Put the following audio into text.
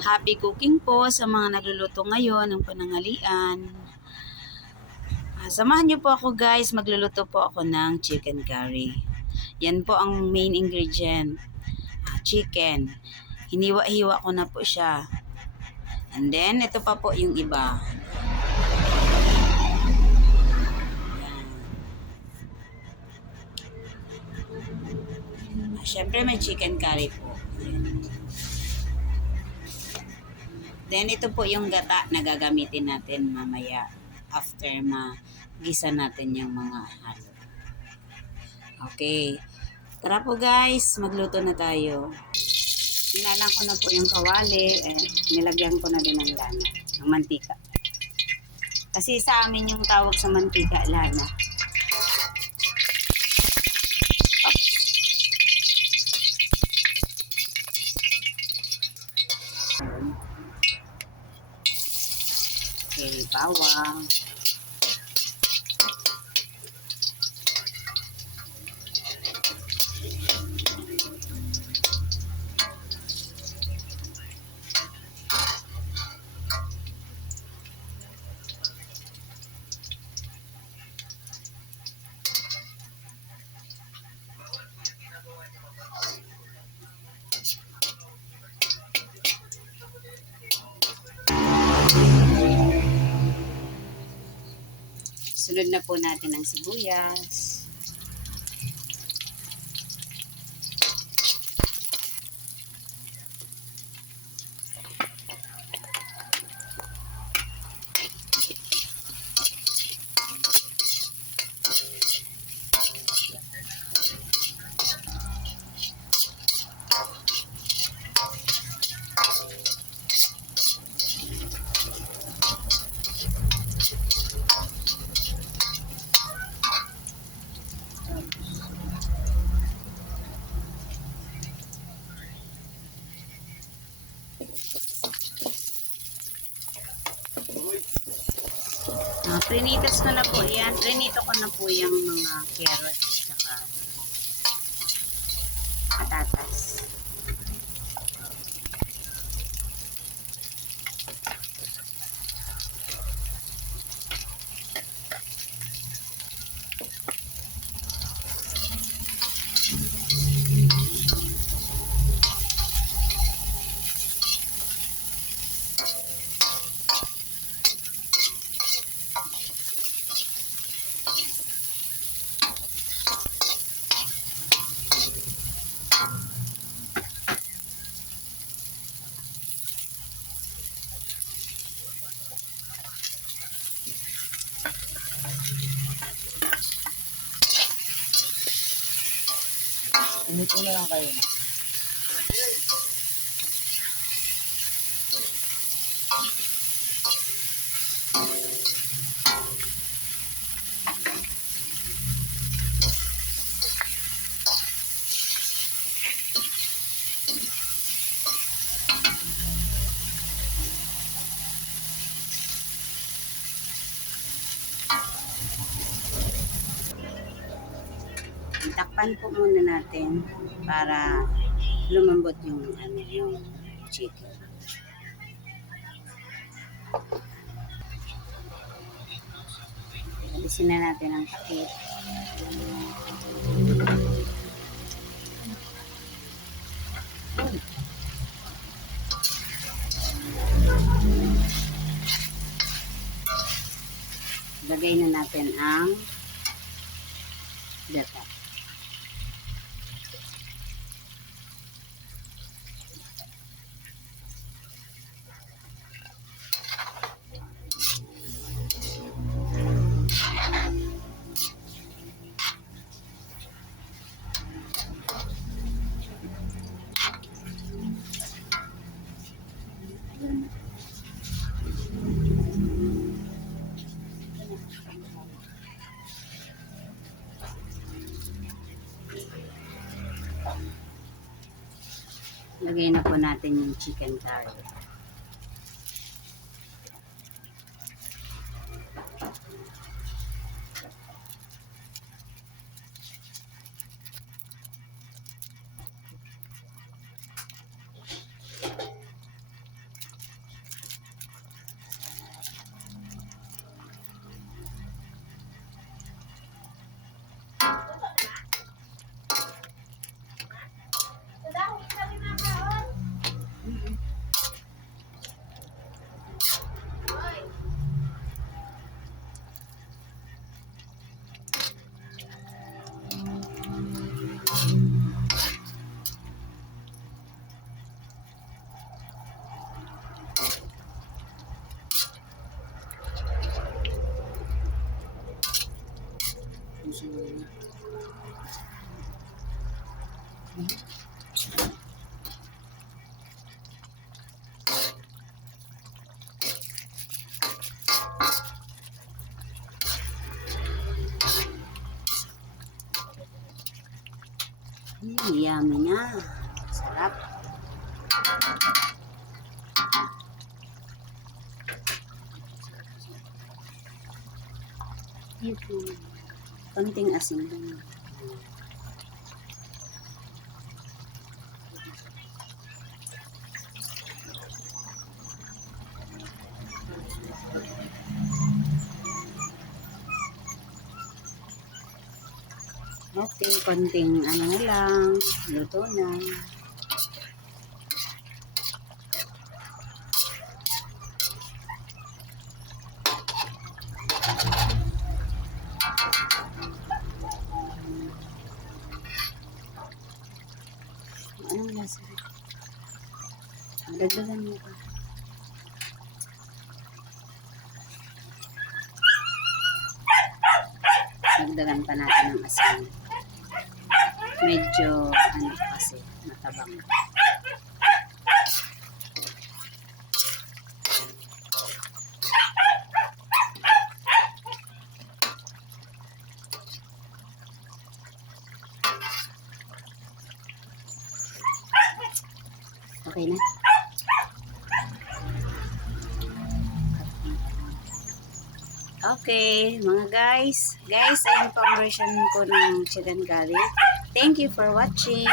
Happy cooking po sa mga nagluluto ngayon ng pananghalian. Samahan niyo po ako guys, magluluto po ako ng chicken curry. Yan po ang main ingredient. Chicken. Hiniwa-hiwa ko na po siya. And then, ito pa po yung iba. Siyempre may chicken curry po. Then, ito po yung gata na gagamitin natin mamaya after magisa natin yung mga halo. Okay. Tara po guys, magluto na tayo. Sinalang ko na po yung kawali. Nilagyan ko na din ng lana, ng mantika. Kasi sa amin yung tawag sa mantika, lana. Okay, bawang. Sunod na po natin ang sibuyas. Prinitas ko na po yan. Prinito ko na po yung mga carrots at patatas. Inito na lang kayo na. Takpan po muna natin para lumambot yung chicken. Alisin na natin ang takip. Lagay na natin ang gata. Lagay na po natin yung chicken curry. Yummy na. Sarap. Ito. Konting asin lang. Okay, konting ano na lang. Luto na. Anong lasa? Dagdagan mo pa. Dagdagan pa natin ng asin. Medyo ano kasi matabang. Okay na? Okay, mga guys. Guys, ayun po ang version ko ng chicken curry. Thank you for watching.